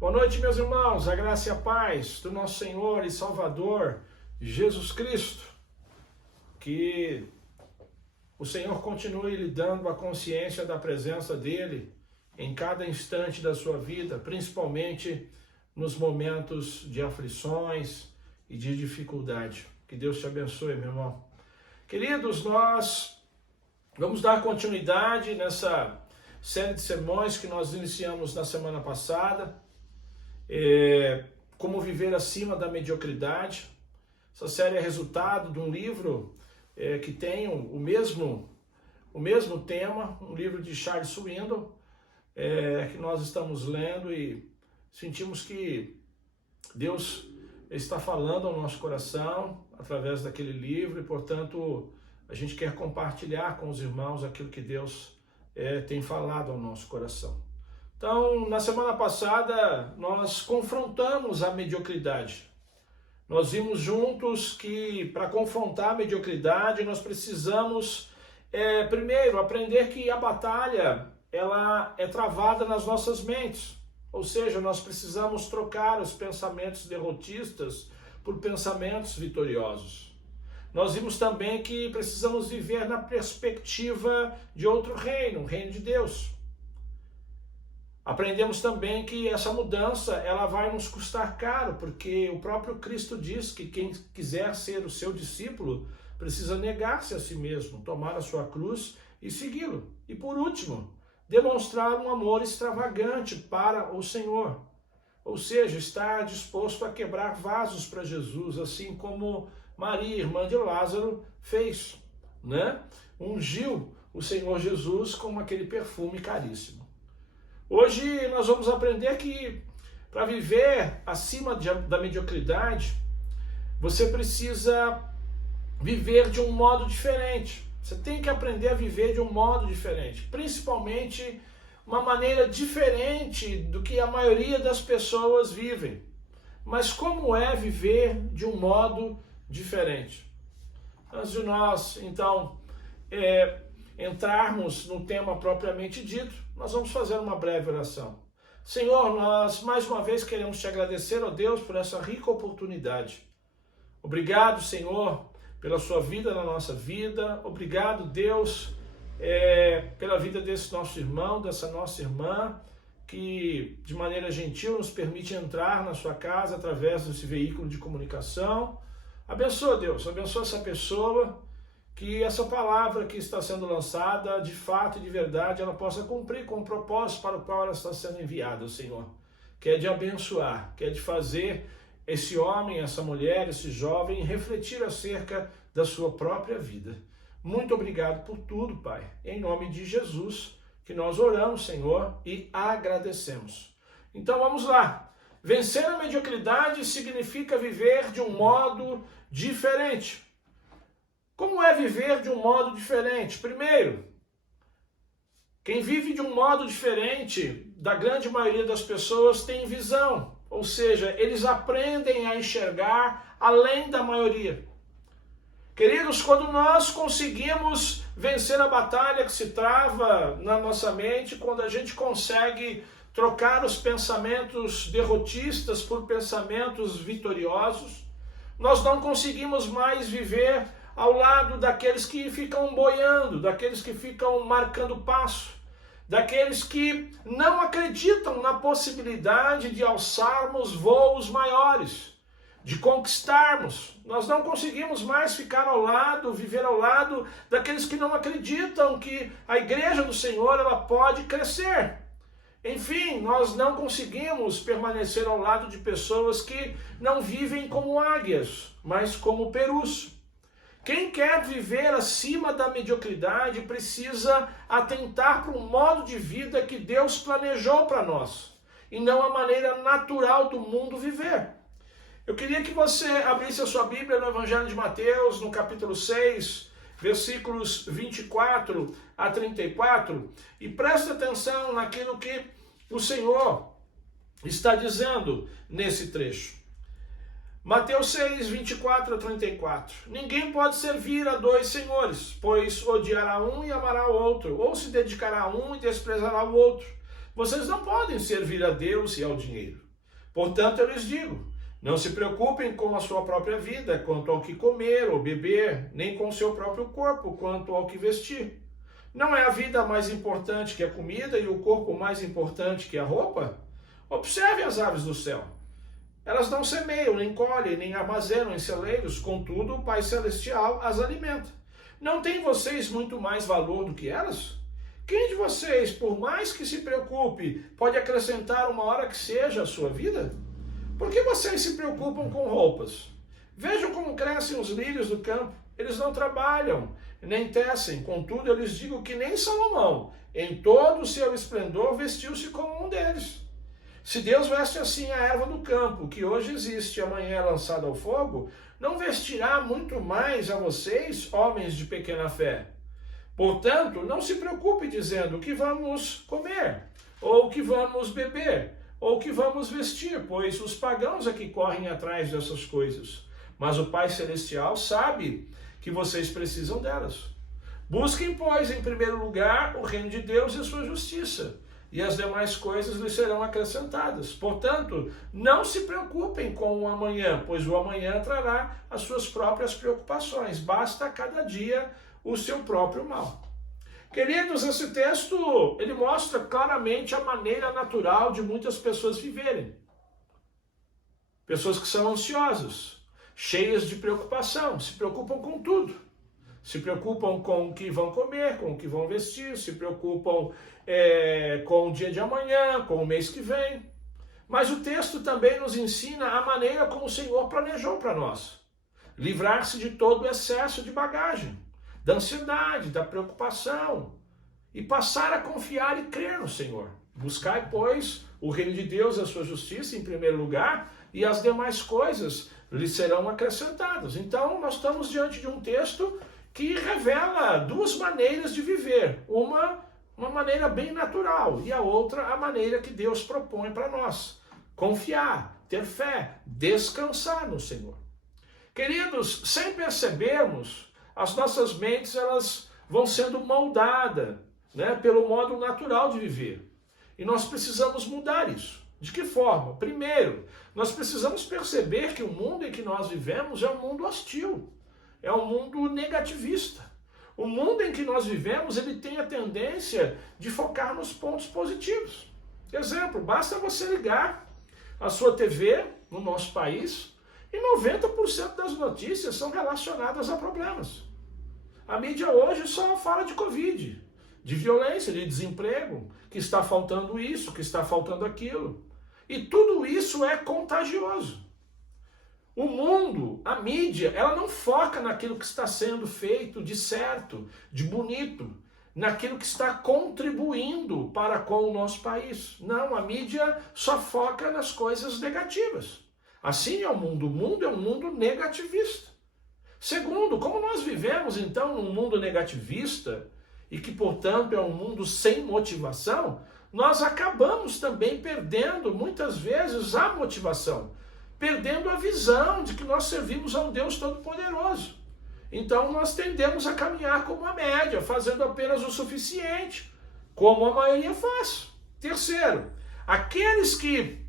Boa noite, meus irmãos, a graça e a paz do nosso Senhor e Salvador, Jesus Cristo. Que o Senhor continue lhe dando a consciência da presença dEle em cada instante da sua vida, principalmente nos momentos de aflições e de dificuldade. Que Deus te abençoe, meu irmão. Queridos, nós vamos dar continuidade nessa série de sermões que nós iniciamos na semana passada. Como viver acima da mediocridade. Essa série é resultado de um livro que tem o mesmo tema, um livro de Charles Swindoll, que nós estamos lendo e sentimos que Deus está falando ao nosso coração através daquele livro e, portanto, a gente quer compartilhar com os irmãos aquilo que Deus tem falado ao nosso coração. Então, na semana passada, nós confrontamos a mediocridade. Nós vimos juntos que, para confrontar a mediocridade, nós precisamos, primeiro, aprender que a batalha ela é travada nas nossas mentes. Ou seja, nós precisamos trocar os pensamentos derrotistas por pensamentos vitoriosos. Nós vimos também que precisamos viver na perspectiva de outro reino, o reino de Deus. Aprendemos também que essa mudança ela vai nos custar caro, porque o próprio Cristo diz que quem quiser ser o seu discípulo precisa negar-se a si mesmo, tomar a sua cruz e segui-lo. E por último, demonstrar um amor extravagante para o Senhor. Ou seja, estar disposto a quebrar vasos para Jesus, assim como Maria, irmã de Lázaro, fez, né? Ungiu o Senhor Jesus com aquele perfume caríssimo. Hoje nós vamos aprender que para viver acima da mediocridade, você precisa viver de um modo diferente. Você tem que aprender a viver de um modo diferente, principalmente uma maneira diferente do que a maioria das pessoas vivem. Mas como é viver de um modo diferente? Antes de nós, então, entrarmos no tema propriamente dito, nós vamos fazer uma breve oração. Senhor, nós mais uma vez queremos te agradecer, ó Deus, por essa rica oportunidade. Obrigado, Senhor, pela sua vida na nossa vida. Obrigado, Deus, pela vida desse nosso irmão, dessa nossa irmã, que de maneira gentil nos permite entrar na sua casa através desse veículo de comunicação. Abençoa, Deus, abençoa essa pessoa, que essa palavra que está sendo lançada, de fato e de verdade, ela possa cumprir com o propósito para o qual ela está sendo enviada, Senhor. Que é de abençoar, que é de fazer esse homem, essa mulher, esse jovem refletir acerca da sua própria vida. Muito obrigado por tudo, Pai. Em nome de Jesus, que nós oramos, Senhor, e agradecemos. Então vamos lá. Vencer a mediocridade significa viver de um modo diferente. Como é viver de um modo diferente? Primeiro, quem vive de um modo diferente da grande maioria das pessoas tem visão, ou seja, eles aprendem a enxergar além da maioria. Queridos, quando nós conseguimos vencer a batalha que se trava na nossa mente, quando a gente consegue trocar os pensamentos derrotistas por pensamentos vitoriosos, nós não conseguimos mais viver ao lado daqueles que ficam boiando, daqueles que ficam marcando passo, daqueles que não acreditam na possibilidade de alçarmos voos maiores, de conquistarmos. Nós não conseguimos mais ficar ao lado, viver ao lado daqueles que não acreditam que a igreja do Senhor ela pode crescer. Enfim, nós não conseguimos permanecer ao lado de pessoas que não vivem como águias, mas como perus. Quem quer viver acima da mediocridade precisa atentar para um modo de vida que Deus planejou para nós, e não a maneira natural do mundo viver. Eu queria que você abrisse a sua Bíblia no Evangelho de Mateus, no capítulo 6, versículos 24 a 34, e preste atenção naquilo que o Senhor está dizendo nesse trecho. Mateus 6, 24 a 34. Ninguém pode servir a dois senhores, pois odiará um e amará o outro, ou se dedicará a um e desprezará o outro. Vocês não podem servir a Deus e ao dinheiro. Portanto, eu lhes digo, não se preocupem com a sua própria vida, quanto ao que comer ou beber, nem com o seu próprio corpo, quanto ao que vestir. Não é a vida mais importante que a comida e o corpo mais importante que a roupa? Observe as aves do céu. Elas não semeiam, nem colhem, nem armazenam em celeiros, contudo o Pai Celestial as alimenta. Não têm vocês muito mais valor do que elas? Quem de vocês, por mais que se preocupe, pode acrescentar uma hora que seja a sua vida? Por que vocês se preocupam com roupas? Vejam como crescem os lírios do campo. Eles não trabalham, nem tecem. Contudo, eu lhes digo que nem Salomão, em todo o seu esplendor, vestiu-se como um deles. Se Deus veste assim a erva do campo, que hoje existe e amanhã é lançada ao fogo, não vestirá muito mais a vocês, homens de pequena fé. Portanto, não se preocupe dizendo o que vamos comer, ou o que vamos beber, ou o que vamos vestir, pois os pagãos é que correm atrás dessas coisas. Mas o Pai Celestial sabe que vocês precisam delas. Busquem, pois, em primeiro lugar o reino de Deus e a sua justiça, e as demais coisas lhes serão acrescentadas. Portanto, não se preocupem com o amanhã, pois o amanhã trará as suas próprias preocupações. Basta a cada dia o seu próprio mal. Queridos, esse texto, ele mostra claramente a maneira natural de muitas pessoas viverem. Pessoas que são ansiosas, cheias de preocupação, se preocupam com tudo. Se preocupam com o que vão comer, com o que vão vestir, se preocupam com o dia de amanhã, com o mês que vem. Mas o texto também nos ensina a maneira como o Senhor planejou para nós. Livrar-se de todo o excesso de bagagem, da ansiedade, da preocupação, e passar a confiar e crer no Senhor. Buscai, pois, o reino de Deus e a sua justiça em primeiro lugar, e as demais coisas lhe serão acrescentadas. Então, nós estamos diante de um texto que revela duas maneiras de viver. Uma maneira bem natural, e a outra, a maneira que Deus propõe para nós. Confiar, ter fé, descansar no Senhor. Queridos, sem percebermos, as nossas mentes elas vão sendo moldadas, pelo modo natural de viver. E nós precisamos mudar isso. De que forma? Primeiro, nós precisamos perceber que o mundo em que nós vivemos é um mundo hostil. É um mundo negativista. O mundo em que nós vivemos, ele tem a tendência de focar nos pontos positivos. Exemplo, basta você ligar a sua TV no nosso país e 90% das notícias são relacionadas a problemas. A mídia hoje só fala de Covid, de violência, de desemprego, que está faltando isso, que está faltando aquilo. E tudo isso é contagioso. O mundo, a mídia, ela não foca naquilo que está sendo feito de certo, de bonito, naquilo que está contribuindo para com o nosso país. Não, a mídia só foca nas coisas negativas. Assim é o mundo é um mundo negativista. Segundo, como nós vivemos então num mundo negativista e que, portanto, é um mundo sem motivação, nós acabamos também perdendo muitas vezes a motivação, perdendo a visão de que nós servimos a um Deus Todo-Poderoso. Então nós tendemos a caminhar como a média, fazendo apenas o suficiente, como a maioria faz. Terceiro, aqueles que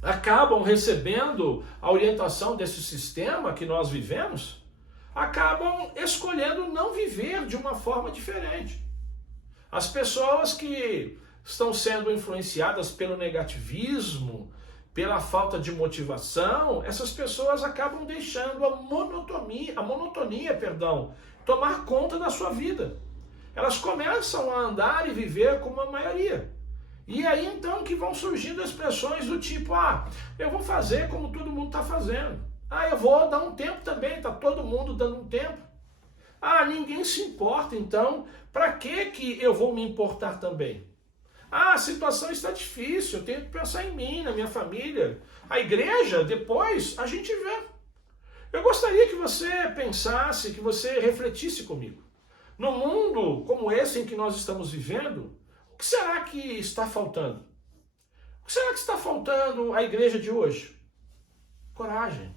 acabam recebendo a orientação desse sistema que nós vivemos, acabam escolhendo não viver de uma forma diferente. As pessoas que estão sendo influenciadas pelo negativismo, pela falta de motivação, essas pessoas acabam deixando a monotonia, tomar conta da sua vida. Elas começam a andar e viver como a maioria. E aí então que vão surgindo expressões do tipo, eu vou fazer como todo mundo está fazendo. Eu vou dar um tempo também, está todo mundo dando um tempo. Ninguém se importa, então, para que eu vou me importar também? A situação está difícil, eu tenho que pensar em mim, na minha família. A igreja, depois, a gente vê. Eu gostaria que você pensasse, que você refletisse comigo. No mundo como esse em que nós estamos vivendo, o que será que está faltando? O que será que está faltando à igreja de hoje? Coragem.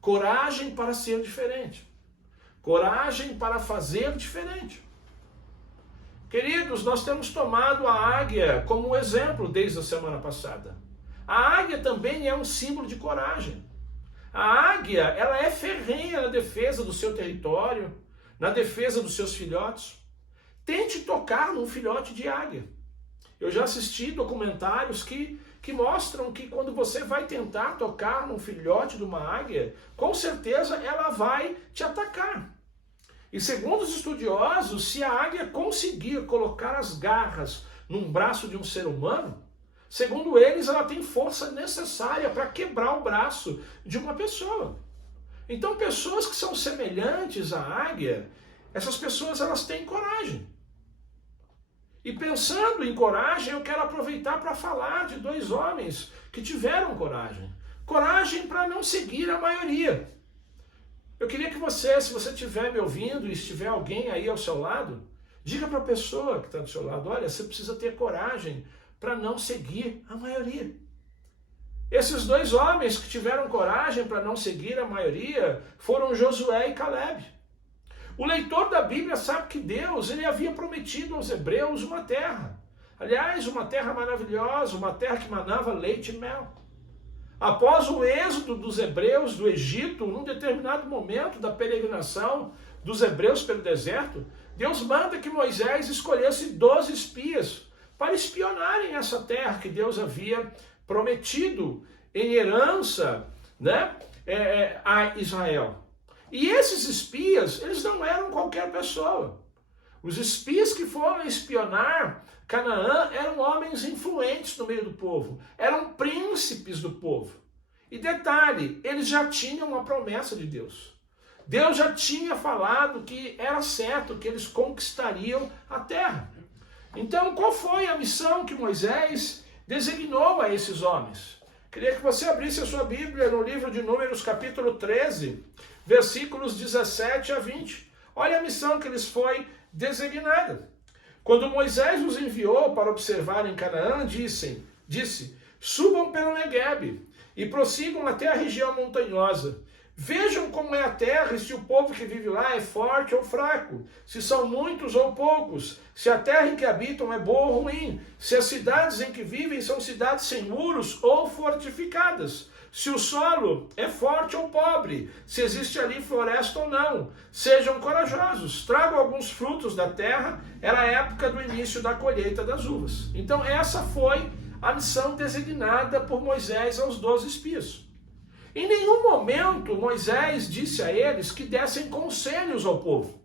Coragem para ser diferente. Coragem para fazer diferente. Queridos, nós temos tomado a águia como exemplo desde a semana passada. A águia também é um símbolo de coragem. A águia, ela é ferrenha na defesa do seu território, na defesa dos seus filhotes. Tente tocar num filhote de águia. Eu já assisti documentários que mostram que quando você vai tentar tocar num filhote de uma águia, com certeza ela vai te atacar. E segundo os estudiosos, se a águia conseguir colocar as garras num braço de um ser humano, segundo eles, ela tem força necessária para quebrar o braço de uma pessoa. Então, pessoas que são semelhantes à águia, essas pessoas elas têm coragem. E pensando em coragem, eu quero aproveitar para falar de dois homens que tiveram coragem. Coragem para não seguir a maioria. Eu queria que você, se você estiver me ouvindo e estiver alguém aí ao seu lado, diga para a pessoa que está do seu lado, olha, você precisa ter coragem para não seguir a maioria. Esses dois homens que tiveram coragem para não seguir a maioria foram Josué e Caleb. O leitor da Bíblia sabe que Deus ele havia prometido aos hebreus uma terra. Aliás, uma terra maravilhosa, uma terra que manava leite e mel. Após o êxodo dos hebreus do Egito, num determinado momento da peregrinação dos hebreus pelo deserto, Deus manda que Moisés escolhesse 12 espias para espionarem essa terra que Deus havia prometido em herança, né, a Israel. E esses espias, eles não eram qualquer pessoa. Os espias que foram espionar Canaã eram homens influentes no meio do povo, eram príncipes do povo. E detalhe, eles já tinham uma promessa de Deus. Deus já tinha falado que era certo que eles conquistariam a terra. Então, qual foi a missão que Moisés designou a esses homens? Queria que você abrisse a sua Bíblia no livro de Números, capítulo 13, versículos 17 a 20. Olha a missão que lhes foi designada. Quando Moisés os enviou para observar em Canaã, disse, subam pelo Neguebe e prossigam até a região montanhosa. Vejam como é a terra e se o povo que vive lá é forte ou fraco, se são muitos ou poucos, se a terra em que habitam é boa ou ruim, se as cidades em que vivem são cidades sem muros ou fortificadas, se o solo é forte ou pobre, se existe ali floresta ou não. Sejam corajosos, tragam alguns frutos da terra, era a época do início da colheita das uvas. Então essa foi a missão designada por Moisés aos 12 espias. Em nenhum momento Moisés disse a eles que dessem conselhos ao povo.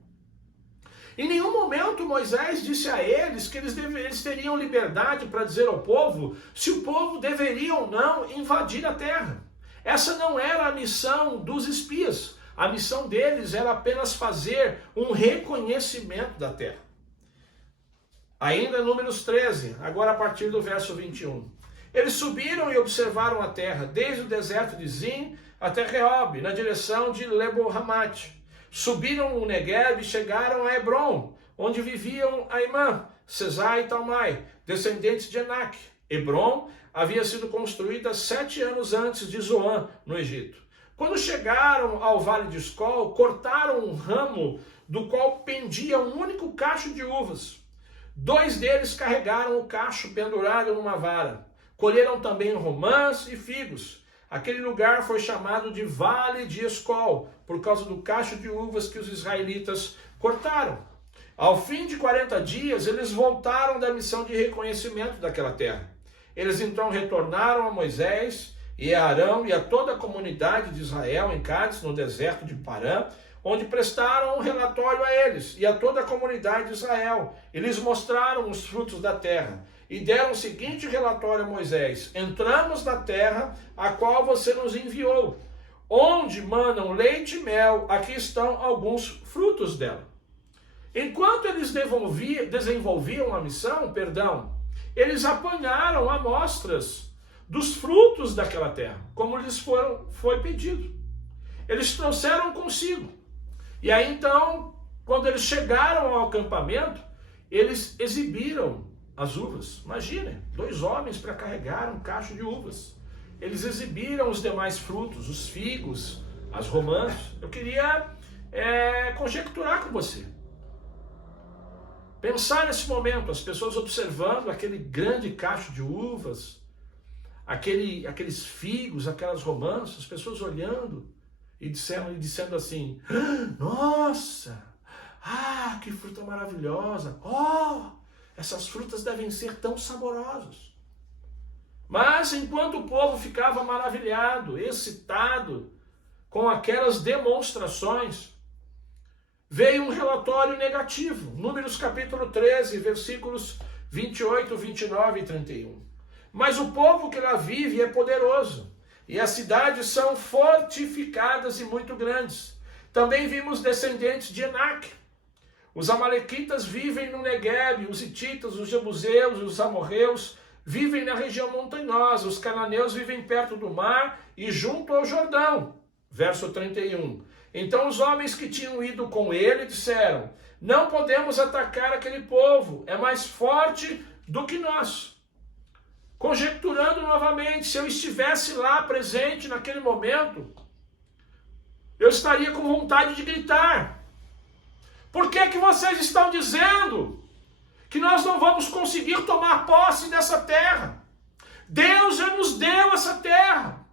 Em nenhum momento Moisés disse a eles que eles teriam liberdade para dizer ao povo se o povo deveria ou não invadir a terra. Essa não era a missão dos espias. A missão deles era apenas fazer um reconhecimento da terra. Ainda Números 13, agora a partir do verso 21. Eles subiram e observaram a terra, desde o deserto de Zin até Reob, na direção de Lebo-Hamate. Subiram o Negueb e chegaram a Hebron, onde viviam Aimã, Sesai e Talmai, descendentes de Enac. Hebron havia sido construída 7 anos antes de Zoan, no Egito. Quando chegaram ao Vale de Escol, cortaram um ramo do qual pendia um único cacho de uvas. 2 deles carregaram o cacho pendurado numa vara. Colheram também romãs e figos. Aquele lugar foi chamado de Vale de Escol, por causa do cacho de uvas que os israelitas cortaram. Ao fim de 40 dias, eles voltaram da missão de reconhecimento daquela terra. Eles então retornaram a Moisés e a Arão e a toda a comunidade de Israel em Cádiz, no deserto de Parã, onde prestaram um relatório a eles e a toda a comunidade de Israel. Eles mostraram os frutos da terra e deram o seguinte relatório a Moisés: entramos na terra a qual você nos enviou, onde manam leite e mel, aqui estão alguns frutos dela. Enquanto eles desenvolviam a missão, eles apanharam amostras dos frutos daquela terra, como lhes foi pedido. Eles trouxeram consigo. E aí então, quando eles chegaram ao acampamento, eles exibiram as uvas. Imaginem, 2 homens para carregar um cacho de uvas. Eles exibiram os demais frutos, os figos, as romãs. Eu queria conjecturar com você. Pensar nesse momento, as pessoas observando aquele grande cacho de uvas, aqueles figos, aquelas romãs, as pessoas olhando e dizendo assim: nossa, que fruta maravilhosa, essas frutas devem ser tão saborosas. Mas enquanto o povo ficava maravilhado, excitado com aquelas demonstrações, veio um relatório negativo. Números capítulo 13, versículos 28, 29 e 31. Mas o povo que lá vive é poderoso, e as cidades são fortificadas e muito grandes. Também vimos descendentes de Enac. Os amalequitas vivem no Negueb, os hititas, os jebuseus, os amorreus vivem na região montanhosa, os cananeus vivem perto do mar e junto ao Jordão. Verso 31. Então os homens que tinham ido com ele disseram: não podemos atacar aquele povo, é mais forte do que nós. Conjecturando novamente, se eu estivesse lá presente naquele momento, eu estaria com vontade de gritar: por que vocês estão dizendo que nós não vamos conseguir tomar posse dessa terra? Deus já nos deu essa terra.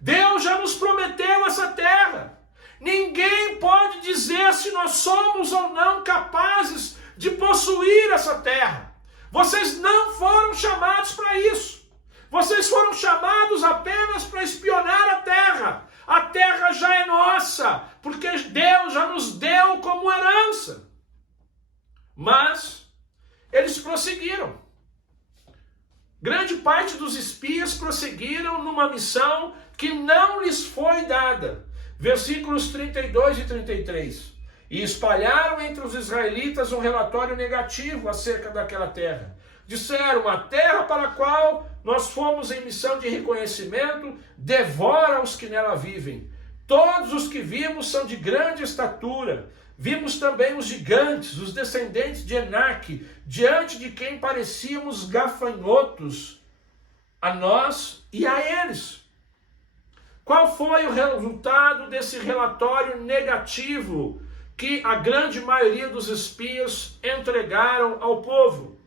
Deus já nos prometeu essa terra. Ninguém pode dizer se nós somos ou não capazes de possuir essa terra. Vocês não foram chamados para isso. Vocês foram chamados apenas para espionar a terra. A terra já é nossa, porque Deus já nos deu como herança. Mas eles prosseguiram. Grande parte dos espias prosseguiram numa missão que não lhes foi dada. Versículos 32 e 33. E espalharam entre os israelitas um relatório negativo acerca daquela terra. Disseram: a terra para a qual nós fomos em missão de reconhecimento devora os que nela vivem. Todos os que vimos são de grande estatura. Vimos também os gigantes, os descendentes de Enac, diante de quem parecíamos gafanhotos, a nós e a eles. Qual foi o resultado desse relatório negativo que a grande maioria dos espias entregaram ao povo?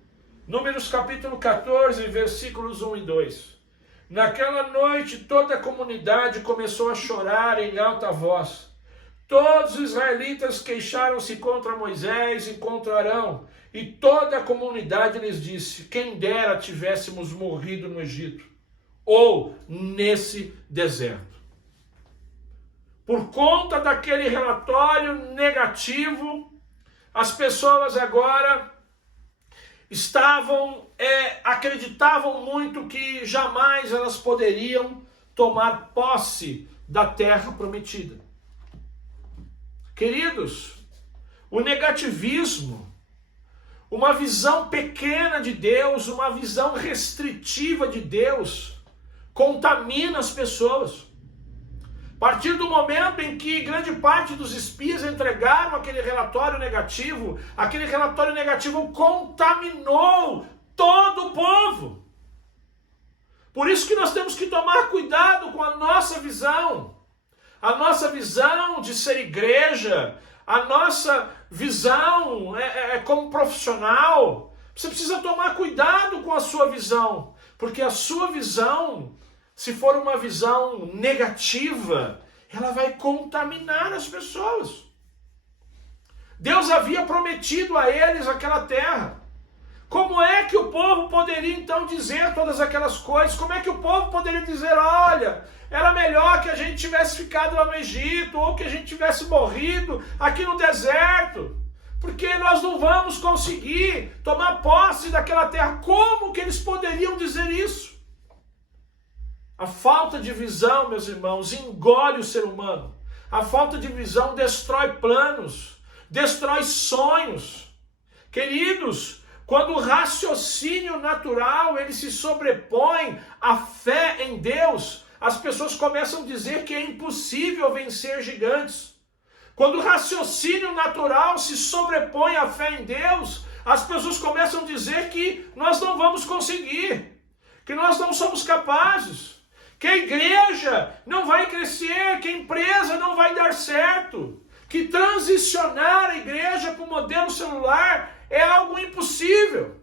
Números capítulo 14, versículos 1 e 2. Naquela noite toda a comunidade começou a chorar em alta voz. Todos os israelitas queixaram-se contra Moisés e contra Arão, e toda a comunidade lhes disse: quem dera tivéssemos morrido no Egito, ou nesse deserto. Por conta daquele relatório negativo, as pessoas agora acreditavam muito que jamais elas poderiam tomar posse da terra prometida. Queridos, o negativismo, uma visão pequena de Deus, uma visão restritiva de Deus, contamina as pessoas. A partir do momento em que grande parte dos espias entregaram aquele relatório negativo contaminou todo o povo. Por isso que nós temos que tomar cuidado com a nossa visão de ser igreja, a nossa visão como profissional. Você precisa tomar cuidado com a sua visão, porque a sua visão, se for uma visão negativa, ela vai contaminar as pessoas. Deus havia prometido a eles aquela terra. Como é que o povo poderia então dizer todas aquelas coisas? Como é que o povo poderia dizer: olha, era melhor que a gente tivesse ficado lá no Egito, ou que a gente tivesse morrido aqui no deserto, porque nós não vamos conseguir tomar posse daquela terra? Como que eles poderiam dizer isso? A falta de visão, meus irmãos, engole o ser humano. A falta de visão destrói planos, destrói sonhos. Queridos, quando o raciocínio natural ele se sobrepõe à fé em Deus, as pessoas começam a dizer que é impossível vencer gigantes. Quando o raciocínio natural se sobrepõe à fé em Deus, as pessoas começam a dizer que nós não vamos conseguir, que nós não somos capazes, que a igreja não vai crescer, que a empresa não vai dar certo, que transicionar a igreja para o modelo celular é algo impossível.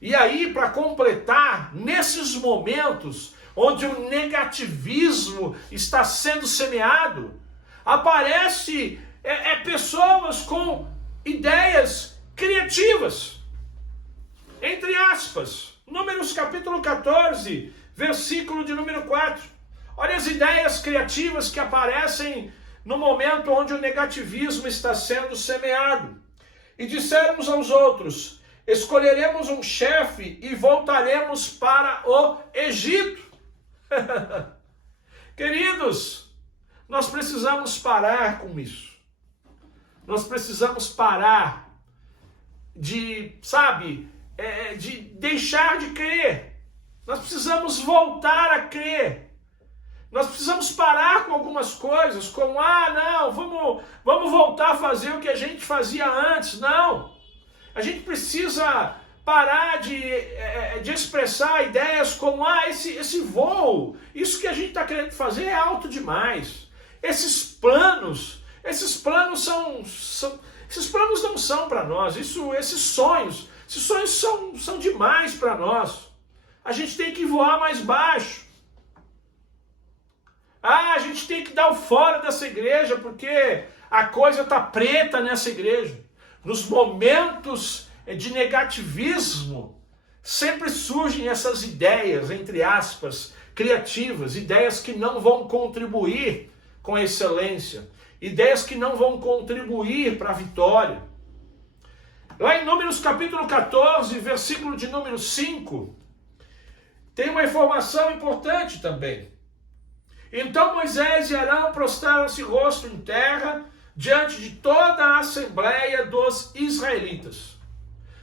E aí, para completar, nesses momentos onde o negativismo está sendo semeado, aparece pessoas com ideias criativas, entre aspas. Números capítulo 14, versículo de número 4. Olha as ideias criativas que aparecem no momento onde o negativismo está sendo semeado. E disseram uns aos outros: escolheremos um chefe e voltaremos para o Egito. Queridos, nós precisamos parar com isso. Nós precisamos parar de, de deixar de crer. Nós precisamos voltar a crer. Nós precisamos parar com algumas coisas, como, vamos voltar a fazer o que a gente fazia antes. Não. A gente precisa parar de expressar ideias como, esse voo, isso que a gente está querendo fazer é alto demais. Esses planos não são para nós. Esses sonhos são demais para nós. A gente tem que voar mais baixo. A gente tem que dar o fora dessa igreja, porque a coisa está preta nessa igreja. Nos momentos de negativismo, sempre surgem essas ideias, entre aspas, criativas, ideias que não vão contribuir com a excelência, ideias que não vão contribuir para a vitória. Lá em Números capítulo 14, versículo de número 5, tem uma informação importante também. Então Moisés e Arão prostraram-se rosto em terra diante de toda a assembleia dos israelitas.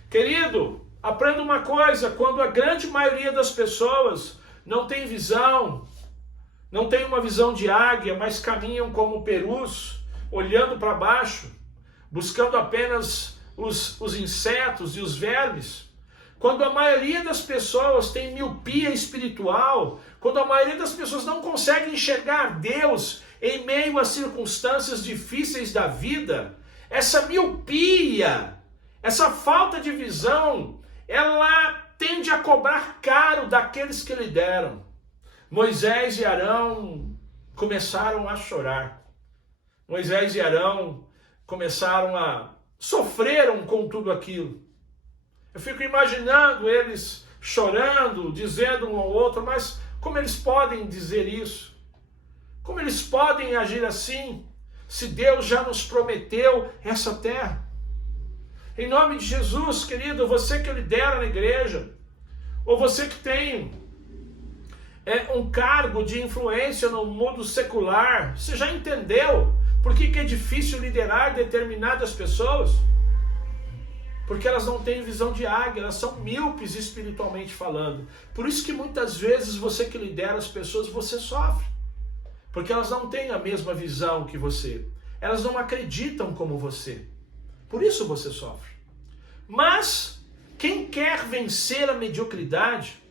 Querido, aprenda uma coisa: quando a grande maioria das pessoas não tem visão, não tem uma visão de águia, mas caminham como perus, olhando para baixo, buscando apenas os insetos e os vermes, quando a maioria das pessoas tem miopia espiritual, quando a maioria das pessoas não consegue enxergar Deus em meio às circunstâncias difíceis da vida, essa miopia, essa falta de visão, ela tende a cobrar caro daqueles que lideram. Moisés e Arão começaram a chorar. Moisés e Arão sofreram com tudo aquilo. Eu fico imaginando eles chorando, dizendo um ao outro, mas como eles podem dizer isso? Como eles podem agir assim, se Deus já nos prometeu essa terra? Em nome de Jesus, querido, você que lidera na igreja, ou você que tem um cargo de influência no mundo secular, você já entendeu por que é difícil liderar determinadas pessoas? Porque elas não têm visão de águia, elas são míopes espiritualmente falando. Por isso que muitas vezes você que lidera as pessoas, você sofre. Porque elas não têm a mesma visão que você. Elas não acreditam como você. Por isso você sofre. Mas quem quer vencer a mediocridade,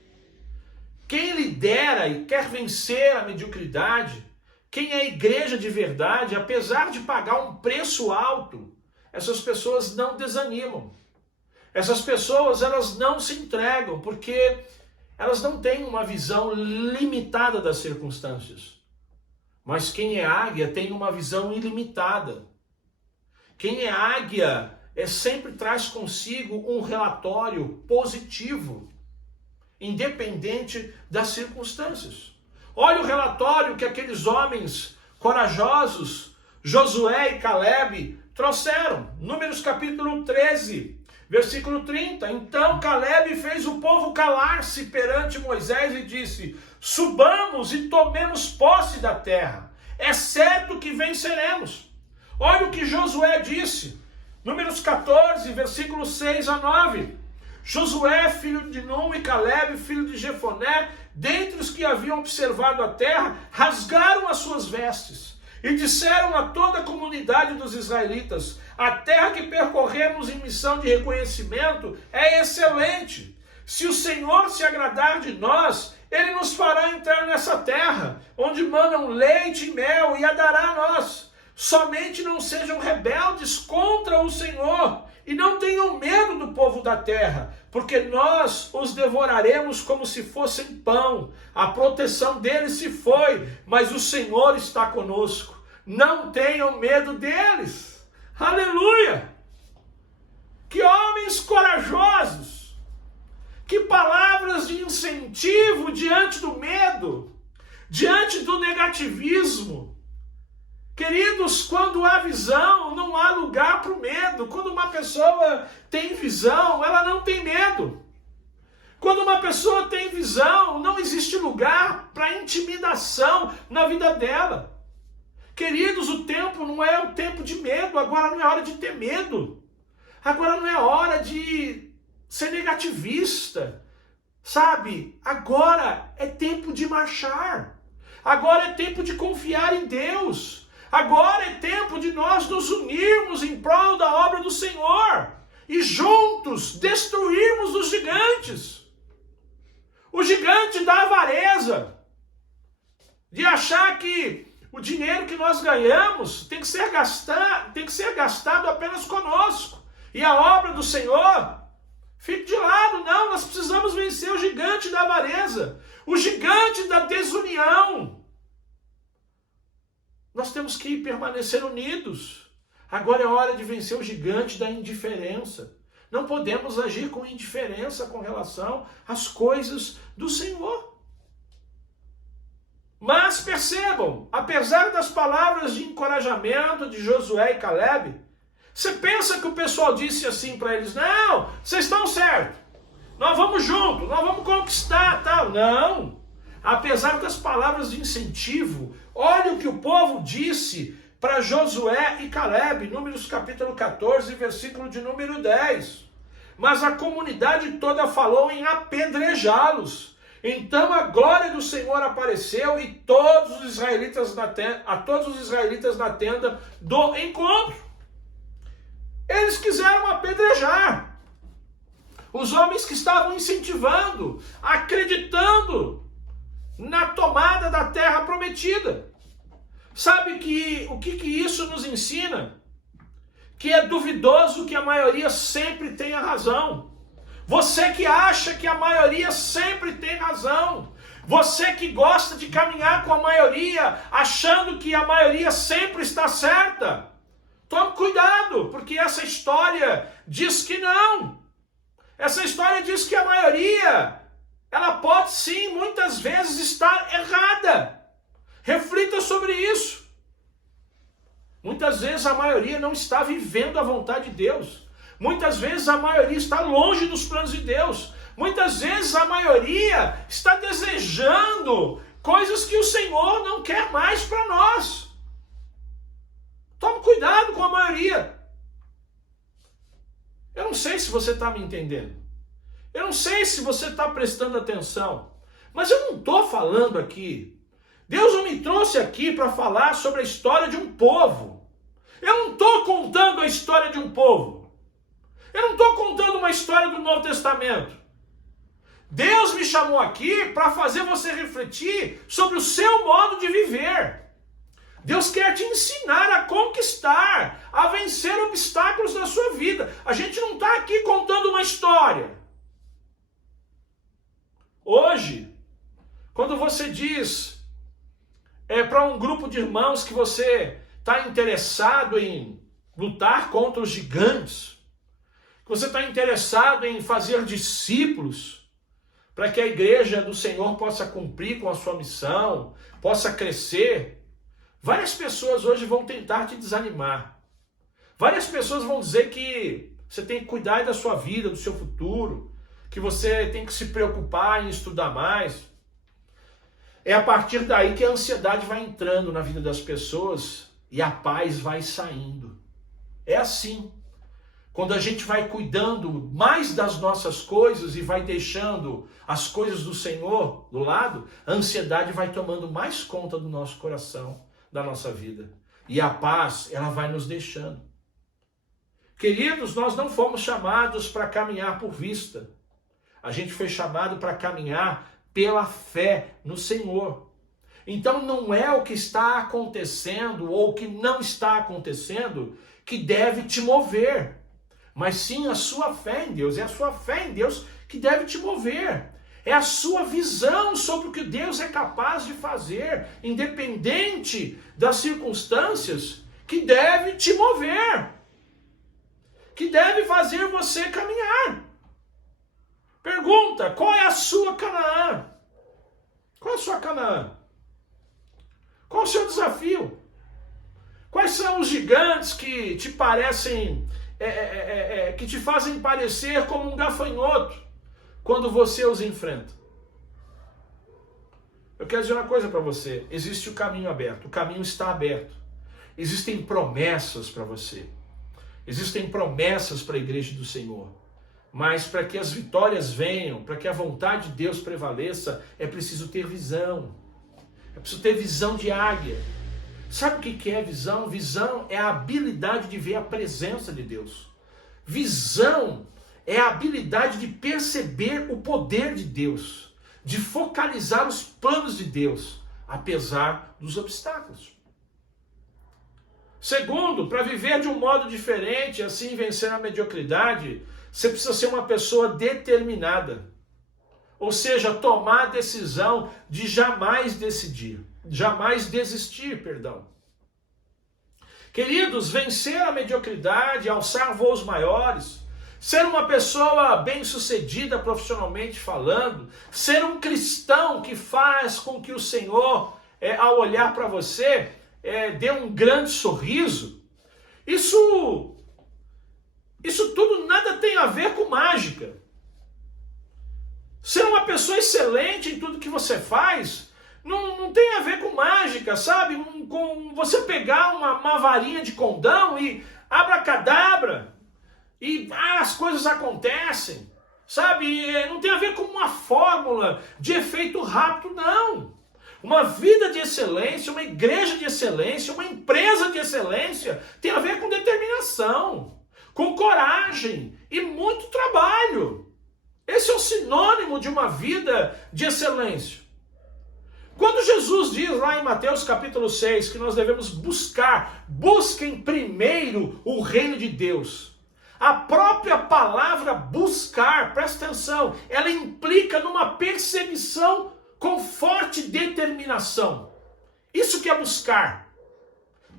quem lidera e quer vencer a mediocridade, quem é igreja de verdade, apesar de pagar um preço alto, essas pessoas não desanimam. Essas pessoas, elas não se entregam, porque elas não têm uma visão limitada das circunstâncias. Mas quem é águia tem uma visão ilimitada. Quem é águia sempre traz consigo um relatório positivo, independente das circunstâncias. Olha o relatório que aqueles homens corajosos, Josué e Caleb, trouxeram. Números capítulo 13, versículo 30. Então Caleb fez o povo calar-se perante Moisés e disse: subamos e tomemos posse da terra. É certo que venceremos. Olha o que Josué disse. Números 14, versículos 6 a 9. Josué, filho de Nun, e Caleb, filho de Jefoné, dentre os que haviam observado a terra, rasgaram as suas vestes e disseram a toda a comunidade dos israelitas: a terra que percorremos em missão de reconhecimento é excelente. Se o Senhor se agradar de nós, Ele nos fará entrar nessa terra, onde manam leite e mel, e a dará a nós. Somente não sejam rebeldes contra o Senhor e não tenham medo do povo da terra, porque nós os devoraremos como se fossem pão. A proteção deles se foi, mas o Senhor está conosco. Não tenham medo deles. Aleluia! Que homens corajosos! Que palavras de incentivo diante do medo, diante do negativismo. Queridos, quando há visão, não há lugar para o medo. Quando uma pessoa tem visão, ela não tem medo. Quando uma pessoa tem visão, não existe lugar para intimidação na vida dela. Queridos, o tempo não é o tempo de medo, agora não é hora de ter medo. Agora não é hora de ser negativista, sabe? Agora é tempo de marchar. Agora é tempo de confiar em Deus. Agora é tempo de nós nos unirmos em prol da obra do Senhor e juntos destruirmos os gigantes. O gigante da avareza, de achar que o dinheiro que nós ganhamos tem que ser gastado apenas conosco. E a obra do Senhor fique de lado. Não, nós precisamos vencer o gigante da avareza, o gigante da desunião. Nós temos que permanecer unidos. Agora é hora de vencer o gigante da indiferença. Não podemos agir com indiferença com relação às coisas do Senhor. Mas percebam, apesar das palavras de encorajamento de Josué e Caleb, você pensa que o pessoal disse assim para eles: não, vocês estão certos, nós vamos juntos, nós vamos conquistar, tal. Não, apesar das palavras de incentivo, olha o que o povo disse para Josué e Caleb, Números capítulo 14, versículo de número 10. Mas a comunidade toda falou em apedrejá-los. Então a glória do Senhor apareceu e todos os israelitas na tenda do encontro. Eles quiseram apedrejar os homens que estavam incentivando, acreditando na tomada da terra prometida. Sabe o que isso nos ensina? Que é duvidoso que a maioria sempre tenha razão. Você que acha que a maioria sempre tem razão. Você que gosta de caminhar com a maioria, achando que a maioria sempre está certa. Tome cuidado, porque essa história diz que não. Essa história diz que a maioria, ela pode sim, muitas vezes, estar errada. Reflita sobre isso. Muitas vezes a maioria não está vivendo a vontade de Deus. Muitas vezes a maioria está longe dos planos de Deus. Muitas vezes a maioria está desejando coisas que o Senhor não quer mais para nós. Tome cuidado com a maioria. Eu não sei se você está me entendendo. Eu não sei se você está prestando atenção. Mas eu não estou falando aqui. Deus não me trouxe aqui para falar sobre a história de um povo. Eu não estou contando a história de um povo. Eu não estou contando uma história do Novo Testamento. Deus me chamou aqui para fazer você refletir sobre o seu modo de viver. Deus quer te ensinar a conquistar, a vencer obstáculos na sua vida. A gente não está aqui contando uma história. Hoje, quando você diz para um grupo de irmãos que você está interessado em lutar contra os gigantes, que você está interessado em fazer discípulos, para que a igreja do Senhor possa cumprir com a sua missão, possa crescer, várias pessoas hoje vão tentar te desanimar. Várias pessoas vão dizer que você tem que cuidar da sua vida, do seu futuro, que você tem que se preocupar em estudar mais. É a partir daí que a ansiedade vai entrando na vida das pessoas e a paz vai saindo. É assim. Quando a gente vai cuidando mais das nossas coisas e vai deixando as coisas do Senhor do lado, a ansiedade vai tomando mais conta do nosso coração, da nossa vida. E a paz, ela vai nos deixando. Queridos, nós não fomos chamados para caminhar por vista. A gente foi chamado para caminhar pela fé no Senhor. Então não é o que está acontecendo ou o que não está acontecendo que deve te mover, mas sim a sua fé em Deus. É a sua fé em Deus que deve te mover. É a sua visão sobre o que Deus é capaz de fazer, independente das circunstâncias, que deve te mover, que deve fazer você caminhar. Pergunta: qual é a sua Canaã? Qual é a sua Canaã? Qual é o seu desafio? Quais são os gigantes que te parecem, que te fazem parecer como um gafanhoto quando você os enfrenta? Eu quero dizer uma coisa para você: existe o caminho aberto, o caminho está aberto. Existem promessas para você, existem promessas para a igreja do Senhor. Mas para que as vitórias venham, para que a vontade de Deus prevaleça, é preciso ter visão. É preciso ter visão de águia. Sabe o que é visão? Visão é a habilidade de ver a presença de Deus. Visão é a habilidade de perceber o poder de Deus, de focalizar os planos de Deus, apesar dos obstáculos. Segundo, para viver de um modo diferente, assim vencer a mediocridade, você precisa ser uma pessoa determinada. Ou seja, tomar a decisão de jamais desistir, perdão. Queridos, vencer a mediocridade, alçar voos maiores, ser uma pessoa bem-sucedida profissionalmente falando, ser um cristão que faz com que o Senhor, ao olhar para você, dê um grande sorriso, isso tudo nada tem a ver com mágica. Ser uma pessoa excelente em tudo que você faz não tem a ver com mágica, sabe? Com você pegar uma varinha de condão e abracadabra e as coisas acontecem, sabe? Não tem a ver com uma fórmula de efeito rápido, não. Uma vida de excelência, uma igreja de excelência, uma empresa de excelência tem a ver com determinação, com coragem e muito trabalho. Esse é o sinônimo de uma vida de excelência. Quando Jesus diz lá em Mateus capítulo 6 que nós devemos busquem primeiro o reino de Deus. A própria palavra buscar, presta atenção, ela implica numa perseguição com forte determinação. Isso que é buscar.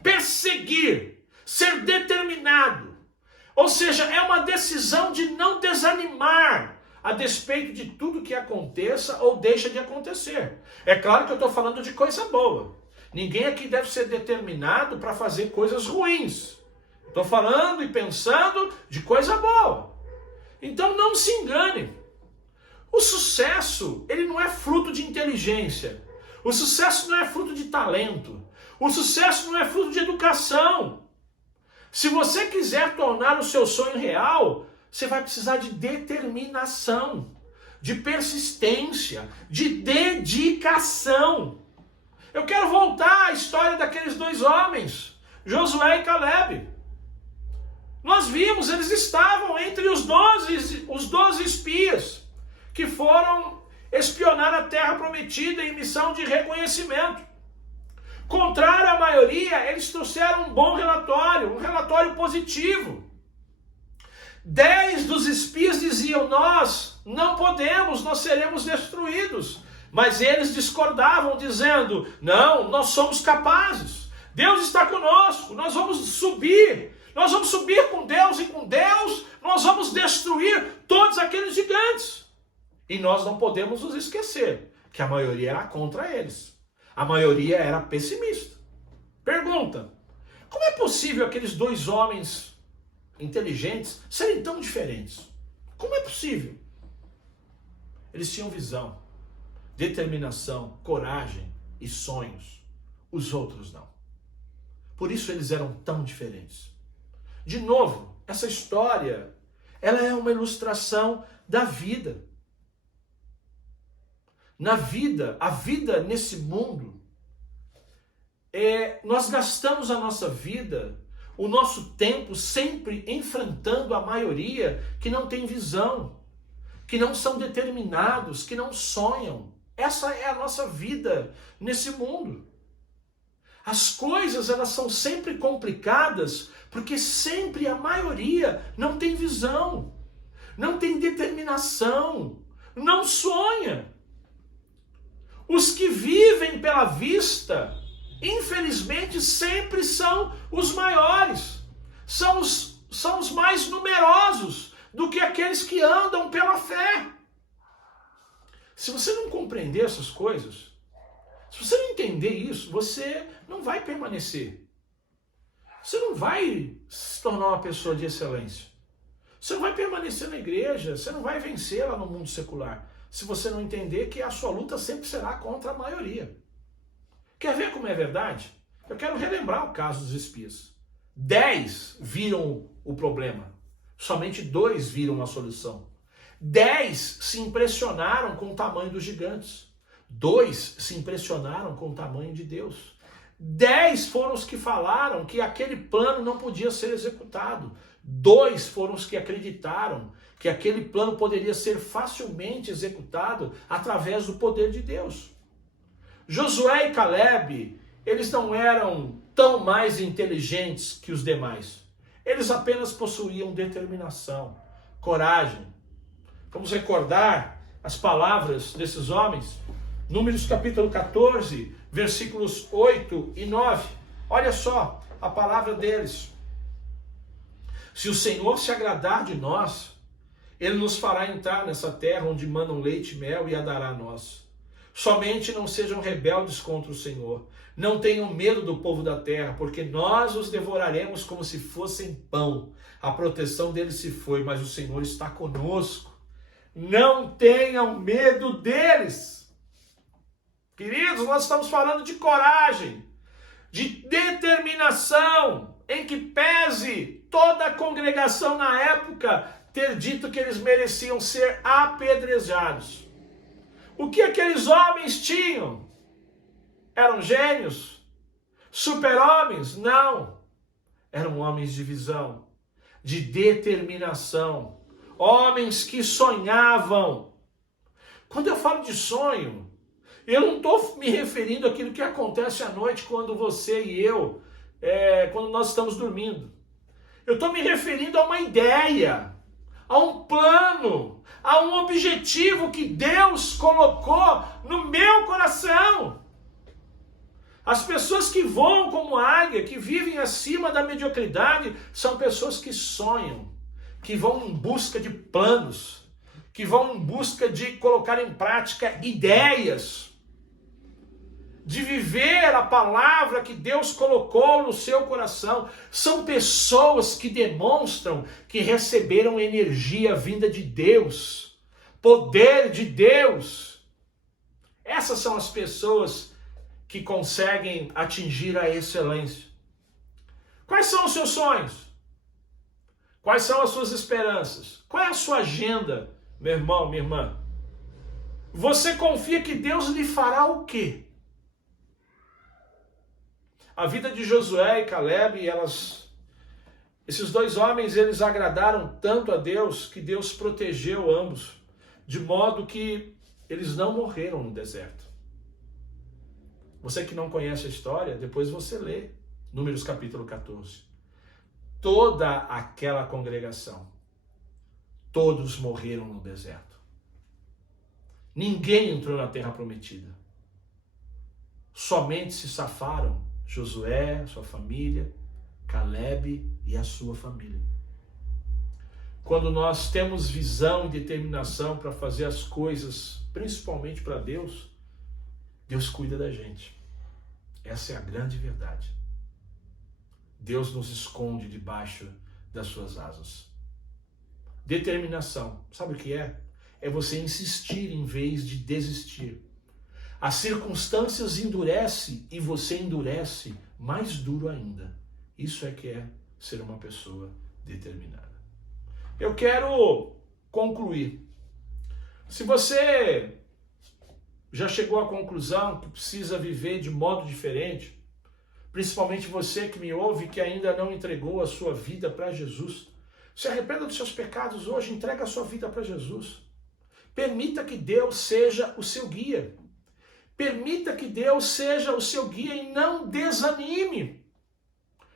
Perseguir, ser determinado. Ou seja, é uma decisão de não desanimar a despeito de tudo que aconteça ou deixa de acontecer. É claro que eu estou falando de coisa boa. Ninguém aqui deve ser determinado para fazer coisas ruins. Estou falando e pensando de coisa boa. Então não se engane. O sucesso, ele não é fruto de inteligência. O sucesso não é fruto de talento. O sucesso não é fruto de educação. Se você quiser tornar o seu sonho real, você vai precisar de determinação, de persistência, de dedicação. Eu quero voltar à história daqueles dois homens, Josué e Caleb. Nós vimos, eles estavam entre os 12 espias que foram espionar a terra prometida em missão de reconhecimento. Contrário à maioria, eles trouxeram um bom relatório, um relatório positivo. 10 dos espias diziam: nós não podemos, nós seremos destruídos. Mas eles discordavam, dizendo: não, nós somos capazes. Deus está conosco, nós vamos subir com Deus, e com Deus nós vamos destruir todos aqueles gigantes. E nós não podemos nos esquecer que a maioria era contra eles. A maioria era pessimista. Pergunta: como é possível aqueles dois homens inteligentes serem tão diferentes? Como é possível? Eles tinham visão, determinação, coragem e sonhos. Os outros não. Por isso eles eram tão diferentes. De novo, essa história, ela é uma ilustração da vida. Na vida, a vida nesse mundo, nós gastamos a nossa vida, o nosso tempo sempre enfrentando a maioria que não tem visão, que não são determinados, que não sonham. Essa é a nossa vida nesse mundo. As coisas, elas são sempre complicadas, porque sempre a maioria não tem visão, não tem determinação, não sonha. Os que vivem pela vista, infelizmente, sempre são os maiores, são os mais numerosos do que aqueles que andam pela fé. Se você não compreender essas coisas, se você não entender isso, você não vai permanecer. Você não vai se tornar uma pessoa de excelência. Você não vai permanecer na igreja, você não vai vencer lá no mundo secular, se você não entender que a sua luta sempre será contra a maioria. Quer ver como é verdade? Eu quero relembrar o caso dos espias. 10 viram o problema, somente 2 viram a solução. 10 se impressionaram com o tamanho dos gigantes. 2 se impressionaram com o tamanho de Deus. 10 foram os que falaram que aquele plano não podia ser executado. 2 foram os que acreditaram que aquele plano poderia ser facilmente executado através do poder de Deus. Josué e Caleb, eles não eram tão mais inteligentes que os demais. Eles apenas possuíam determinação, coragem. Vamos recordar as palavras desses homens. Números capítulo 14, versículos 8 e 9. Olha só a palavra deles. Se o Senhor se agradar de nós, Ele nos fará entrar nessa terra onde manam leite e mel e a dará a nós. Somente não sejam rebeldes contra o Senhor. Não tenham medo do povo da terra, porque nós os devoraremos como se fossem pão. A proteção deles se foi, mas o Senhor está conosco. Não tenham medo deles. Queridos, nós estamos falando de coragem, de determinação, em que pese toda a congregação na época ter dito que eles mereciam ser apedrejados. O que aqueles homens tinham? Eram gênios? Super-homens? Não. Eram homens de visão, de determinação. Homens que sonhavam. Quando eu falo de sonho, eu não estou me referindo àquilo que acontece à noite quando você e eu, quando nós estamos dormindo. Eu estou me referindo a uma ideia, a um plano, a um objetivo que Deus colocou no meu coração. As pessoas que voam como águia, que vivem acima da mediocridade, são pessoas que sonham, que vão em busca de planos, que vão em busca de colocar em prática ideias, de viver a palavra que Deus colocou no seu coração. São pessoas que demonstram que receberam energia vinda de Deus, poder de Deus. Essas são as pessoas que conseguem atingir a excelência. Quais são os seus sonhos? Quais são as suas esperanças? Qual é a sua agenda, meu irmão, minha irmã? Você confia que Deus lhe fará o quê? A vida de Josué e Caleb, esses 2 homens, eles agradaram tanto a Deus que Deus protegeu ambos, de modo que eles não morreram no deserto. Você que não conhece a história, depois você lê Números capítulo 14. Toda aquela congregação, todos morreram no deserto. Ninguém entrou na terra prometida. Somente se safaram Josué, sua família, Caleb e a sua família. Quando nós temos visão e determinação para fazer as coisas, principalmente para Deus, Deus cuida da gente. Essa é a grande verdade. Deus nos esconde debaixo das suas asas. Determinação, sabe o que é? É você insistir em vez de desistir. As circunstâncias endurecem e você endurece mais duro ainda. Isso é que é ser uma pessoa determinada. Eu quero concluir. Se você já chegou à conclusão que precisa viver de modo diferente, principalmente você que me ouve que ainda não entregou a sua vida para Jesus, se arrependa dos seus pecados hoje, entrega a sua vida para Jesus. Permita que Deus seja o seu guia. Permita que Deus seja o seu guia e não desanime.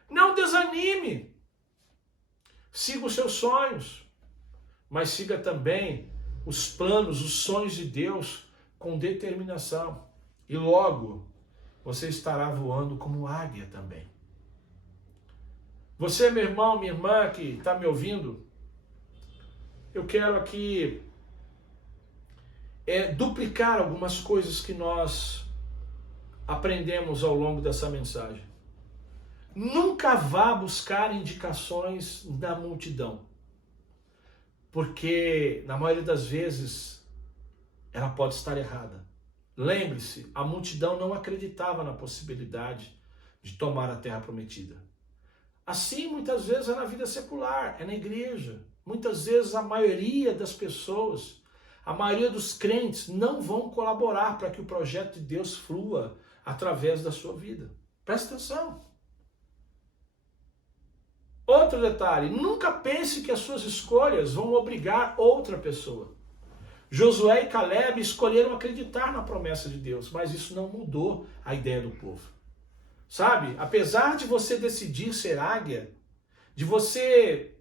Não desanime. Siga os seus sonhos, mas siga também os planos, os sonhos de Deus com determinação. E logo você estará voando como águia também. Você, meu irmão, minha irmã que está me ouvindo, eu quero aqui duplicar algumas coisas que nós aprendemos ao longo dessa mensagem. Nunca vá buscar indicações da multidão, porque na maioria das vezes ela pode estar errada. Lembre-se, a multidão não acreditava na possibilidade de tomar a terra prometida. Assim, muitas vezes é na vida secular, é na igreja. Muitas vezes a maioria das pessoas, a maioria dos crentes não vão colaborar para que o projeto de Deus flua através da sua vida. Presta atenção. Outro detalhe, nunca pense que as suas escolhas vão obrigar outra pessoa. Josué e Caleb escolheram acreditar na promessa de Deus, mas isso não mudou a ideia do povo. Sabe, apesar de você decidir ser águia, de você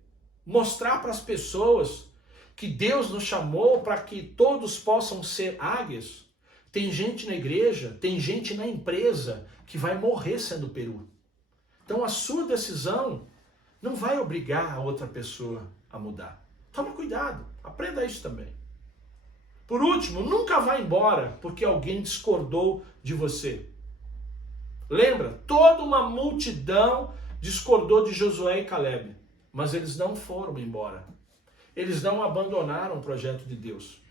mostrar para as pessoas que Deus nos chamou para que todos possam ser águias, tem gente na igreja, tem gente na empresa que vai morrer sendo peru. Então a sua decisão não vai obrigar a outra pessoa a mudar. Tome cuidado, aprenda isso também. Por último, nunca vá embora porque alguém discordou de você. Lembra, toda uma multidão discordou de Josué e Caleb, mas eles não foram embora. Eles não abandonaram o projeto de Deus.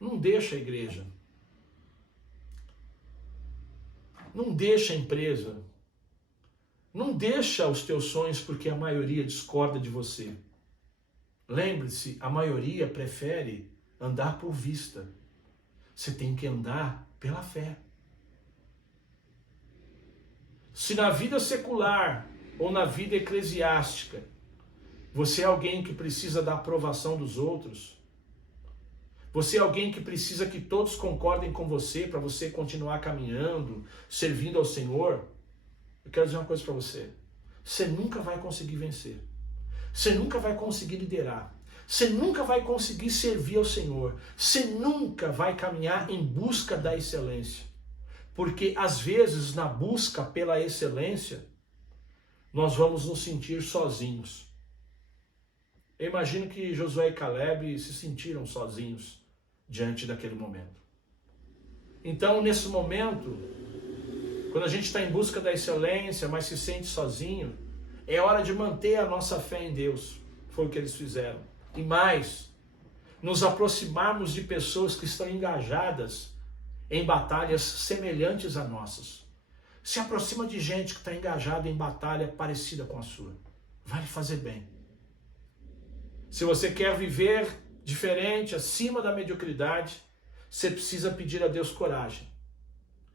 Não deixa a igreja. Não deixa a empresa. Não deixa os teus sonhos porque a maioria discorda de você. Lembre-se, a maioria prefere andar por vista. Você tem que andar pela fé. Se na vida secular ou na vida eclesiástica você é alguém que precisa da aprovação dos outros, você é alguém que precisa que todos concordem com você para você continuar caminhando, servindo ao Senhor, eu quero dizer uma coisa para você. Você nunca vai conseguir vencer. Você nunca vai conseguir liderar. Você nunca vai conseguir servir ao Senhor. Você nunca vai caminhar em busca da excelência. Porque às vezes na busca pela excelência, nós vamos nos sentir sozinhos. Eu imagino que Josué e Caleb se sentiram sozinhos diante daquele momento. Então, nesse momento, quando a gente está em busca da excelência, mas se sente sozinho, é hora de manter a nossa fé em Deus. Foi o que eles fizeram. E mais, nos aproximarmos de pessoas que estão engajadas em batalhas semelhantes a nossas. Se aproxima de gente que está engajada em batalha parecida com a sua. Vai lhe fazer bem. Se você quer viver diferente, acima da mediocridade, você precisa pedir a Deus coragem.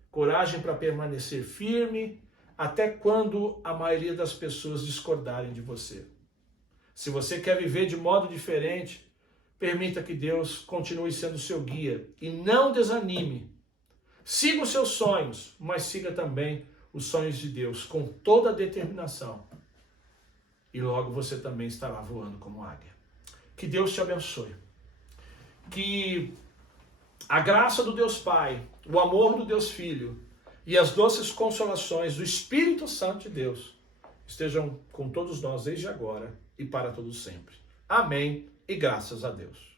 Coragem para permanecer firme até quando a maioria das pessoas discordarem de você. Se você quer viver de modo diferente, permita que Deus continue sendo seu guia e não desanime. Siga os seus sonhos, mas siga também os sonhos de Deus com toda a determinação. E logo você também estará voando como águia. Que Deus te abençoe. Que a graça do Deus Pai, o amor do Deus Filho e as doces consolações do Espírito Santo de Deus estejam com todos nós desde agora e para todos sempre. Amém e graças a Deus.